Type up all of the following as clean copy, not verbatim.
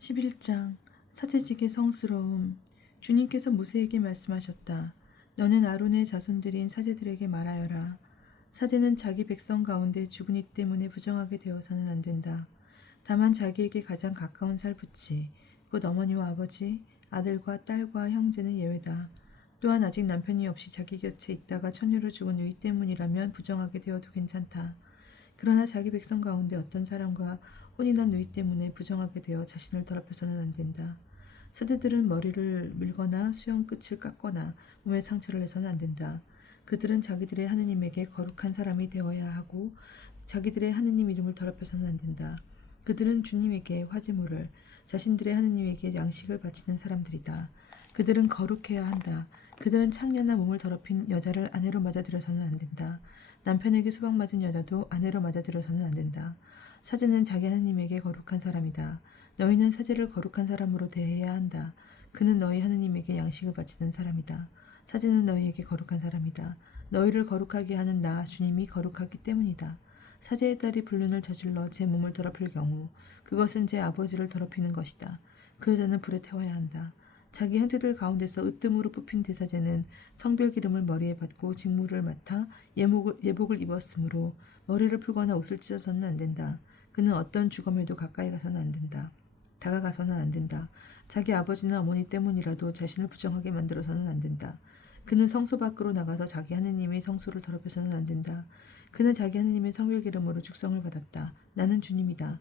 11장 사제직의 성스러움. 주님께서 모세에게 말씀하셨다. 너는 아론의 자손들인 사제들에게 말하여라. 사제는 자기 백성 가운데 죽은 이 때문에 부정하게 되어서는 안 된다. 다만 자기에게 가장 가까운 살붙이, 곧 어머니와 아버지, 아들과 딸과 형제는 예외다. 또한 아직 남편이 없이 자기 곁에 있다가 천녀로 죽은 누이 때문이라면 부정하게 되어도 괜찮다. 그러나 자기 백성 가운데 어떤 사람과 혼인한 누이 때문에 부정하게 되어 자신을 더럽혀서는 안 된다. 사제들은 머리를 밀거나 수염 끝을 깎거나 몸에 상처를 내서는 안 된다. 그들은 자기들의 하느님에게 거룩한 사람이 되어야 하고 자기들의 하느님 이름을 더럽혀서는 안 된다. 그들은 주님에게 화제물을, 자신들의 하느님에게 양식을 바치는 사람들이다. 그들은 거룩해야 한다. 그들은 창녀나 몸을 더럽힌 여자를 아내로 맞아들여서는 안 된다. 남편에게 수박 맞은 여자도 아내로 맞아들여서는 안 된다. 사제는 자기 하느님에게 거룩한 사람이다. 너희는 사제를 거룩한 사람으로 대해야 한다. 그는 너희 하느님에게 양식을 바치는 사람이다. 사제는 너희에게 거룩한 사람이다. 너희를 거룩하게 하는 나 주님이 거룩하기 때문이다. 사제의 딸이 불륜을 저질러 제 몸을 더럽힐 경우 그것은 제 아버지를 더럽히는 것이다. 그 여자는 불에 태워야 한다. 자기 형제들 가운데서 으뜸으로 뽑힌 대사제는 성별 기름을 머리에 받고 직무를 맡아 예복을 입었으므로 머리를 풀거나 옷을 찢어서는 안 된다. 그는 어떤 주검에도 가까이 가서는 안 된다. 다가가서는 안 된다. 자기 아버지나 어머니 때문이라도 자신을 부정하게 만들어서는 안 된다. 그는 성소 밖으로 나가서 자기 하느님의 성소를 더럽혀서는 안 된다. 그는 자기 하느님의 성별 기름으로 죽성을 받았다. 나는 주님이다.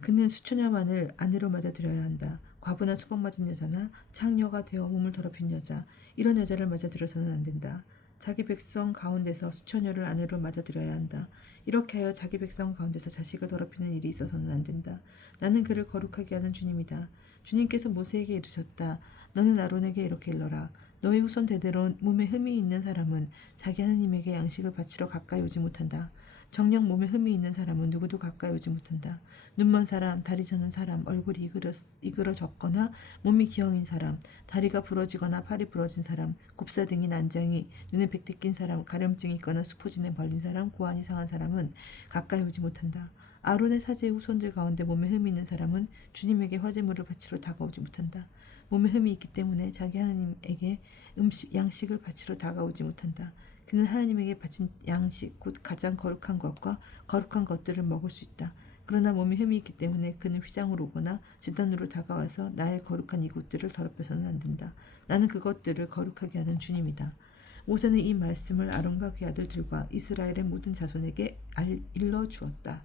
그는 수처녀만을 아내로 맞아들여야 한다. 과부나 처벌맞은 여자나 창녀가 되어 몸을 더럽힌 여자, 이런 여자를 맞아들여서는 안 된다. 자기 백성 가운데서 수처녀를 아내로 맞아들여야 한다. 이렇게 하여 자기 백성 가운데서 자식을 더럽히는 일이 있어서는 안 된다. 나는 그를 거룩하게 하는 주님이다. 주님께서 모세에게 이르셨다. 너는 아론에게 이렇게 일러라. 너희 후손 대대로 몸에 흠이 있는 사람은 자기 하느님에게 양식을 바치러 가까이 오지 못한다. 정녕 몸에 흠이 있는 사람은 누구도 가까이 오지 못한다. 눈먼 사람, 다리 저는 사람, 얼굴이 이그러졌거나 몸이 기형인 사람, 다리가 부러지거나 팔이 부러진 사람, 곱사등이 난장이, 눈에 백태 낀 사람, 가려움증이 있거나 수포진에 벌린 사람, 고환이 상한 사람은 가까이 오지 못한다. 아론의 사제의 후손들 가운데 몸에 흠이 있는 사람은 주님에게 화제물을 바치러 다가오지 못한다. 몸에 흠이 있기 때문에 자기 하나님에게 양식을 바치러 다가오지 못한다. 그는 하나님에게 바친 양식, 곧 가장 거룩한 것과 거룩한 것들을 먹을 수 있다. 그러나 몸에 흠이 있기 때문에 그는 휘장으로 오거나 제단으로 다가와서 나의 거룩한 이곳들을 더럽혀서는 안 된다. 나는 그것들을 거룩하게 하는 주님이다. 모세는 이 말씀을 아론과 그의 아들들과 이스라엘의 모든 자손에게 일러 주었다.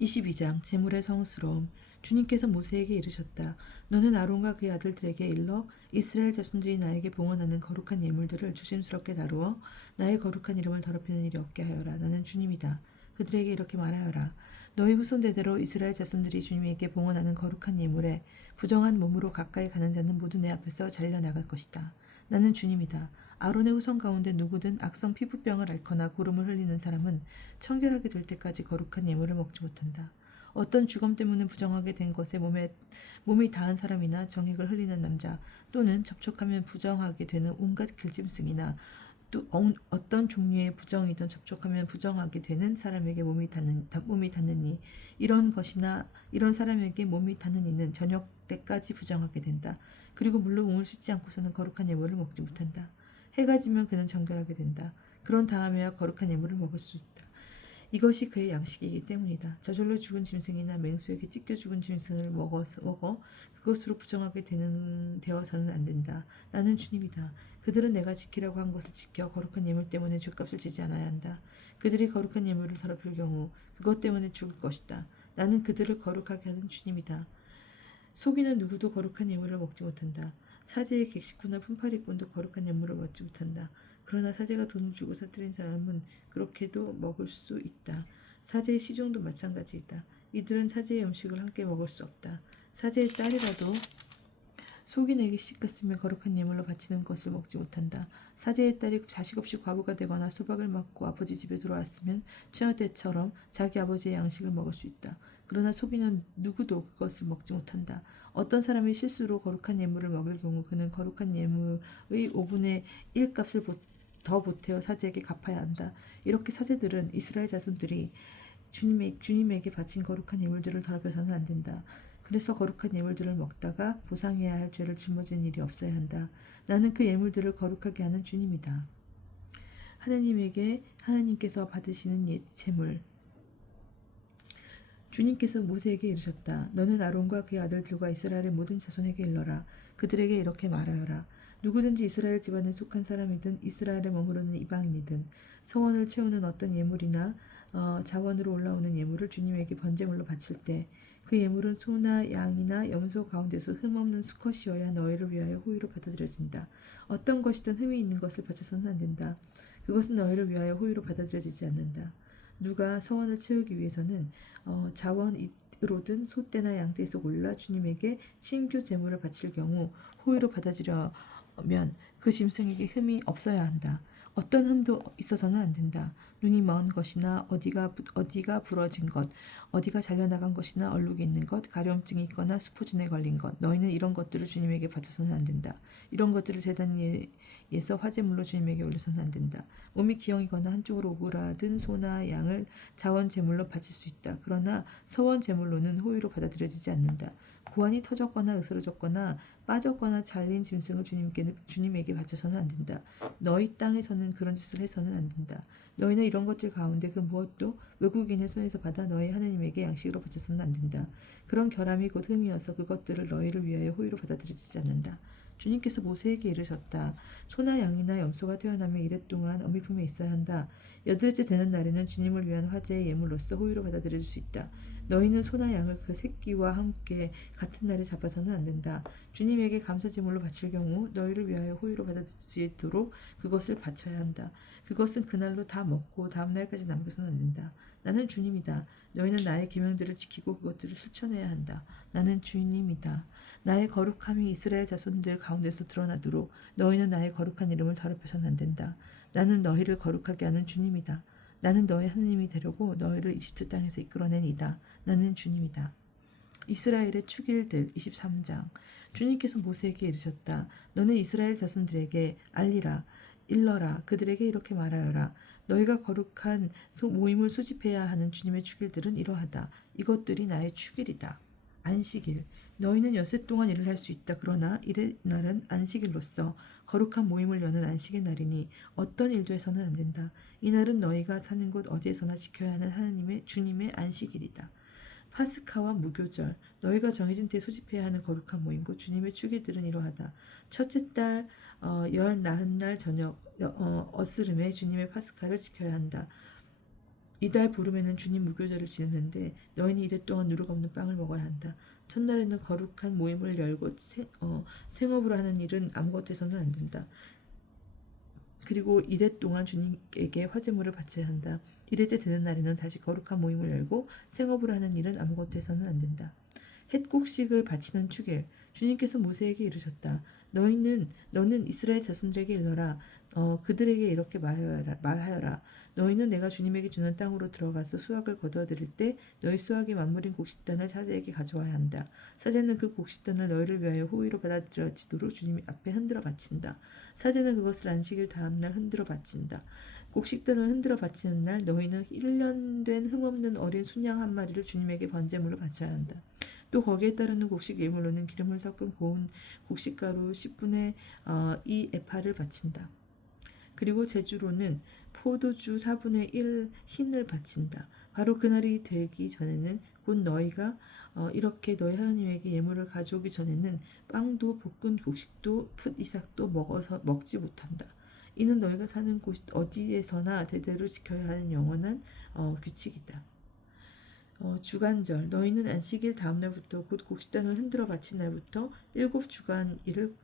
22장 제물의 성스러움. 주님께서 모세에게 이르셨다. 너는 아론과 그의 아들들에게 일러 이스라엘 자손들이 나에게 봉헌하는 거룩한 예물들을 조심스럽게 다루어 나의 거룩한 이름을 더럽히는 일이 없게 하여라. 나는 주님이다. 그들에게 이렇게 말하여라. 너희 후손 대대로 이스라엘 자손들이 주님에게 봉헌하는 거룩한 예물에 부정한 몸으로 가까이 가는 자는 모두 내 앞에서 잘려나갈 것이다. 나는 주님이다. 아론의 후손 가운데 누구든 악성 피부병을 앓거나 고름을 흘리는 사람은 청결하게 될 때까지 거룩한 예물을 먹지 못한다. 어떤 주검 때문에 부정하게 된 것에 몸이 닿은 사람이나 정액을 흘리는 남자 또는 접촉하면 부정하게 되는 온갖 길짐승이나 또 어떤 종류의 부정이든 접촉하면 부정하게 되는 사람에게 몸이 닿는 이 이런 것이나 이런 사람에게 몸이 닿는 이는 저녁 때까지 부정하게 된다. 그리고 물로 몸을 씻지 않고서는 거룩한 예물을 먹지 못한다. 해가 지면 그는 정결하게 된다. 그런 다음에야 거룩한 예물을 먹을 수 있다. 이것이 그의 양식이기 때문이다. 저절로 죽은 짐승이나 맹수에게 찢겨 죽은 짐승을 먹어 그것으로 부정하게 되어서는 안 된다. 나는 주님이다. 그들은 내가 지키라고 한 것을 지켜 거룩한 예물 때문에 죗값을 지지 않아야 한다. 그들이 거룩한 예물을 더럽힐 경우 그것 때문에 죽을 것이다. 나는 그들을 거룩하게 하는 주님이다. 속이는 누구도 거룩한 예물을 먹지 못한다. 사제의 객식구나 품팔이꾼도 거룩한 예물을 먹지 못한다. 그러나 사제가 돈을 주고 사들인 사람은 그렇게도 먹을 수 있다. 사제의 시종도 마찬가지이다. 이들은 사제의 음식을 함께 먹을 수 없다. 사제의 딸이라도 속인에게 씻겼으면 거룩한 예물로 바치는 것을 먹지 못한다. 사제의 딸이 자식 없이 과부가 되거나 소박을 맞고 아버지 집에 돌아왔으면 처녀 때처럼 자기 아버지의 양식을 먹을 수 있다. 그러나 속인은 누구도 그것을 먹지 못한다. 어떤 사람이 실수로 거룩한 예물을 먹을 경우 그는 거룩한 예물의 5분의 1 값을 더 보태어 사제에게 갚아야 한다. 이렇게 사제들은 이스라엘 자손들이 주님에게 바친 거룩한 예물들을 더럽혀서는 안 된다. 그래서 거룩한 예물들을 먹다가 보상해야 할 죄를 짊어지는 일이 없어야 한다. 나는 그 예물들을 거룩하게 하는 주님이다. 하나님께서 받으시는 옛 제물. 주님께서 모세에게 이르셨다. 너는 아론과 그의 아들들과 이스라엘의 모든 자손에게 일러라. 그들에게 이렇게 말하여라. 누구든지 이스라엘 집안에 속한 사람이든 이스라엘에 머무르는 이방인이든 서원을 채우는 어떤 예물이나 자원으로 올라오는 예물을 주님에게 번제물로 바칠 때 그 예물은 소나 양이나 염소 가운데서 흠없는 수컷이어야 너희를 위하여 호의로 받아들여진다. 어떤 것이든 흠이 있는 것을 바쳐서는 안 된다. 그것은 너희를 위하여 호의로 받아들여지지 않는다. 누가 서원을 채우기 위해서는 자원으로든 소떼나 양떼에서 골라 주님에게 신규 제물을 바칠 경우 호의로 받아들여면 그 짐승에게 흠이 없어야 한다. 어떤 흠도 있어서는 안 된다. 눈이 먼 것이나 어디가 부러진 것, 어디가 잘려나간 것이나 얼룩이 있는 것, 가려움증이 있거나 수포진에 걸린 것, 너희는 이런 것들을 주님에게 바쳐서는 안 된다. 이런 것들을 제단에서 화제물로 주님에게 올려서는 안 된다. 몸이 기형이거나 한쪽으로 오그라든 소나 양을 자원 제물로 바칠 수 있다. 그러나 서원 제물로는 호의로 받아들여지지 않는다. 고환이 터졌거나 으스러졌거나 빠졌거나 잘린 짐승을 주님에게 바쳐서는 안 된다. 너희 땅에서는 그런 짓을 해서는 안 된다. 너희는 이런 것들 가운데 그 무엇도 외국인의 손에서 받아 너희 하나님에게 양식으로 바쳐서는 안 된다. 그런 결함이 곧 흠이어서 그것들을 너희를 위하여 호의로 받아들여지지 않는다. 주님께서 모세에게 이르셨다. 소나 양이나 염소가 태어나면 이래 동안 어미 품에 있어야 한다. 여덟째 되는 날에는 주님을 위한 화제의 예물로서 호의로 받아들여질 수 있다. 너희는 소나 양을 그 새끼와 함께 같은 날에 잡아서는 안 된다. 주님에게 감사제물로 바칠 경우 너희를 위하여 호의로 받아들이도록 그것을 바쳐야 한다. 그것은 그날로 다 먹고 다음 날까지 남겨서는 안 된다. 나는 주님이다. 너희는 나의 계명들을 지키고 그것들을 실천해야 한다. 나는 주님이다. 나의 거룩함이 이스라엘 자손들 가운데서 드러나도록 너희는 나의 거룩한 이름을 더럽혀서는 안 된다. 나는 너희를 거룩하게 하는 주님이다. 나는 너희 하나님이 되려고 너희를 이집트 땅에서 이끌어낸 이다. 나는 주님이다. 이스라엘의 축일들 23장. 주님께서 모세에게 이르셨다. 너는 이스라엘 자손들에게 알리라. 일러라. 그들에게 이렇게 말하여라. 너희가 거룩한 모임을 수집해야 하는 주님의 축일들은 이러하다. 이것들이 나의 축일이다. 안식일. 너희는 여세 동안 일을 할 수 있다. 그러나 일의 날은 안식일로서 거룩한 모임을 여는 안식의 날이니 어떤 일도 해서는 안 된다. 이 날은 너희가 사는 곳 어디에서나 지켜야 하는 주님의 안식일이다. 파스카와 무교절. 너희가 정해진 때에 소집해야 하는 거룩한 모임 곧 주님의 축일들은 이러하다. 첫째 달 열 나흔 날 저녁 어스름에 주님의 파스카를 지켜야 한다. 이달 보름에는 주님 무교절을 지내는데 너희는 이래 동안 누룩 없는 빵을 먹어야 한다. 첫날에는 거룩한 모임을 열고 생업으로 하는 일은 아무것도 해서는 안 된다. 그리고 이래 동안 주님에게 화제물을 바쳐야 한다. 이래째 되는 날에는 다시 거룩한 모임을 열고 생업으로 하는 일은 아무것도 해서는 안 된다. 햇곡식을 바치는 축일. 주님께서 모세에게 이르셨다. 너는 이스라엘 자손들에게 일러라. 그들에게 이렇게 말하여라. 너희는 내가 주님에게 주는 땅으로 들어가서 수확을 거두어들일 때 너희 수확의 만물인 곡식단을 사제에게 가져와야 한다. 사제는 그 곡식단을 너희를 위하여 호의로 받아들여지도록 주님 앞에 흔들어 바친다. 사제는 그것을 안식일 다음날 흔들어 바친다. 곡식단을 흔들어 바치는 날 너희는 1년 된 흠없는 어린 순양 한 마리를 주님에게 번제물로 바쳐야 한다. 또 거기에 따르는 곡식 예물로는 기름을 섞은 고운 곡식가루 10분의 2 에파를 바친다. 그리고 제주로는 포도주 4분의 1 흰을 바친다. 바로 그날이 되기 전에는 곧 너희가 이렇게 너희 하나님에게 예물을 가져오기 전에는 빵도 볶은 곡식도 풋 이삭도 먹지 못한다. 이는 너희가 사는 곳 어디에서나 대대로 지켜야 하는 영원한 규칙이다. 주간절. 너희는 안식일 다음 날부터 곧 곡식단을 흔들어 바친 날부터 7주간을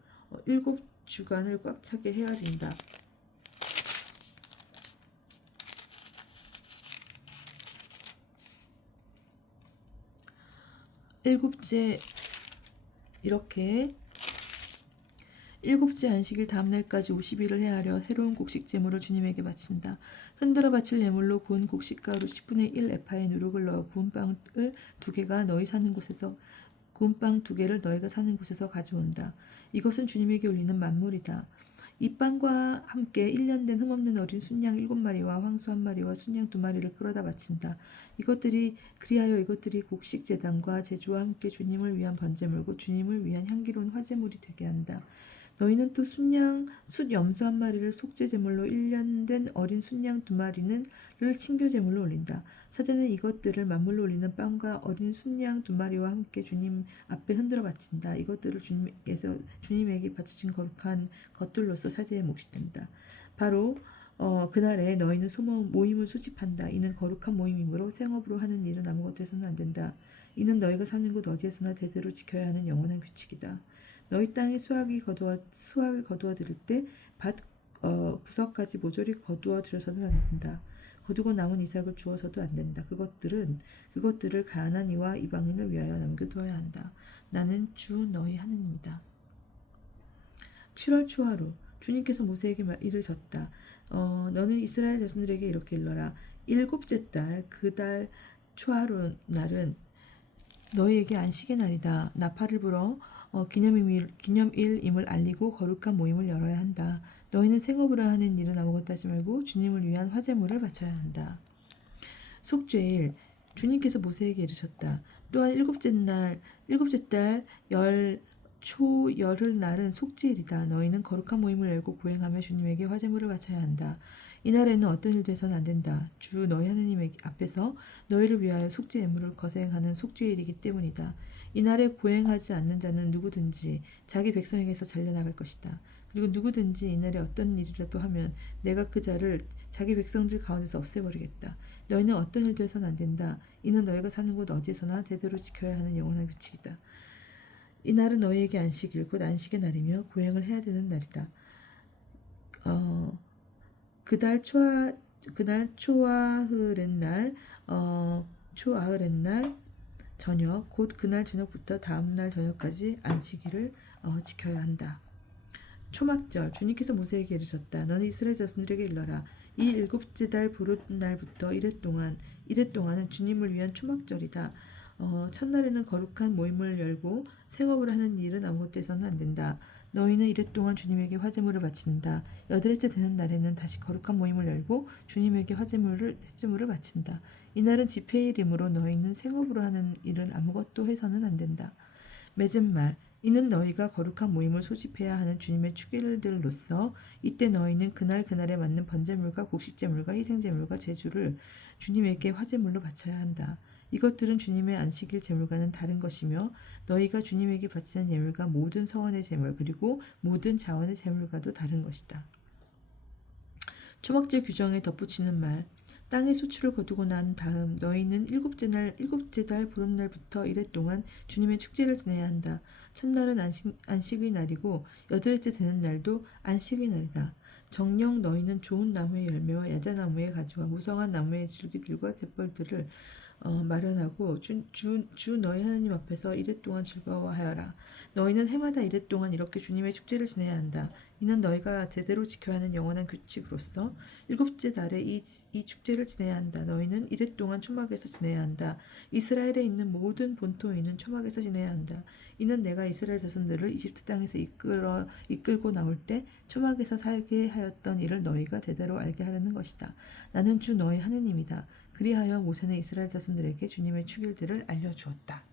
꽉 차게 헤아린다. 일곱째 안식일 다음날까지 50일을 헤아려 새로운 곡식 제물을 주님에게 바친다. 흔들어 바칠 예물로 구운 곡식가루 10분의 1 에파에 누룩을 넣어 구운 빵 2개를 너희가 사는 곳에서 가져온다. 이것은 주님에게 올리는 만물이다. 이 빵과 함께 1년 된 흠없는 어린 순양 7마리와 황소 1마리와 순양 2마리를 끌어다 바친다. 그리하여 이것들이 곡식 제단과 제주와 함께 주님을 위한 번제물고 주님을 위한 향기로운 화제물이 되게 한다. 너희는 또 숫 염소 1마리를 속죄 제물로 1년 된 어린 순양 2마리를 친교 제물로 올린다. 사제는 이것들을 만물로 올리는 빵과 어린 순양 2마리와 함께 주님 앞에 흔들어 바친다. 이것들을 주님에게 바쳐진 거룩한 것들로서 사제의 몫이 된다. 바로 그날에 너희는 모임을 수집한다. 이는 거룩한 모임이므로 생업으로 하는 일은 아무것도 해서는 안 된다. 이는 너희가 사는 곳 어디에서나 대대로 지켜야 하는 영원한 규칙이다. 너희 땅에 수확을 거두어 들일 때 밭 구석까지 모조리 거두어 들여서는 안 된다. 거두고 남은 이삭을 주어서도 안 된다. 그것들을 가나안 이와 이방인을 위하여 남겨두어야 한다. 나는 주 너희 하느님이다. 7월 초하루 주님께서 모세에게 이르셨다. 너는 이스라엘 자손들에게 이렇게 일러라. 일곱째 달 그 달 초하루 날은 너희에게 안식의 날이다. 나팔을 불어 기념일임을 알리고 거룩한 모임을 열어야 한다. 너희는 생업으로 하는 일은 아무것도 하지 말고 주님을 위한 화제물을 바쳐야 한다. 속죄일 주님께서 모세에게 이르셨다. 또한 일곱째 달 열흘 날은 속죄일이다. 너희는 거룩한 모임을 열고 고행하며 주님에게 화제물을 바쳐야 한다. 이날에는 어떤 일도 해서는 안 된다. 주 너희 하느님 앞에서 너희를 위하여 속죄 예물을 거생하는 속죄일이기 때문이다. 이날에 고행하지 않는 자는 누구든지 자기 백성에게서 잘려나갈 것이다. 그리고 누구든지 이날에 어떤 일이라도 하면 내가 그 자를 자기 백성들 가운데서 없애버리겠다. 너희는 어떤 일도 해서는 안 된다. 이는 너희가 사는 곳 어디에서나 대대로 지켜야 하는 영원한 규칙이다. 이날은 너희에게 안식일 곧 안식의 날이며 고행을 해야 되는 날이다. 그날 초아흐렛 날 저녁 곧 그날 저녁부터 다음날 저녁까지 안식일을 지켜야 한다. 초막절 주님께서 모세에게 이르셨다. 너는 이스라엘 자손들에게 일러라. 이 일곱째 달 보름날부터 이랫동안은 주님을 위한 초막절이다. 첫날에는 거룩한 모임을 열고 생업을 하는 일은 아무것도 해서는 안 된다. 너희는 이랫동안 주님에게 화제물을 바친다. 여덟째 되는 날에는 다시 거룩한 모임을 열고 주님에게 화제물을 바친다. 이날은 집회일이므로 너희는 생업으로 하는 일은 아무것도 해서는 안 된다. 맺은말 이는 너희가 거룩한 모임을 소집해야 하는 주님의 축일들로서 이때 너희는 그날에 맞는 번제물과 곡식제물과 희생제물과 제주를 주님에게 화제물로 바쳐야 한다. 이것들은 주님의 안식일 제물과는 다른 것이며 너희가 주님에게 바치는 예물과 모든 서원의 제물 그리고 모든 자원의 제물과도 다른 것이다. 초막절 규정에 덧붙이는 말 땅의 소출을 거두고 난 다음 너희는 일곱째 달 보름날부터 이래 동안 주님의 축제를 지내야 한다. 첫날은 안식의 날이고 여덟째 되는 날도 안식의 날이다. 정녕 너희는 좋은 나무의 열매와 야자나무의 가지와 무성한 나무의 줄기들과 갯벌들을 마련하고 주 너희 하나님 앞에서 이랫 동안 즐거워하여라. 너희는 해마다 이랫 동안 이렇게 주님의 축제를 지내야 한다. 이는 너희가 제대로 지켜야 하는 영원한 규칙으로서 일곱째 달에 이 축제를 지내야 한다. 너희는 이랫 동안 초막에서 지내야 한다. 이스라엘에 있는 모든 본토인은 초막에서 지내야 한다. 이는 내가 이스라엘 자손들을 이집트 땅에서 이끌고 나올 때 초막에서 살게 하였던 일을 너희가 대대로 알게 하려는 것이다. 나는 주 너희 하느님이다. 그리하여 모세는 이스라엘 자손들에게 주님의 축일들을 알려주었다.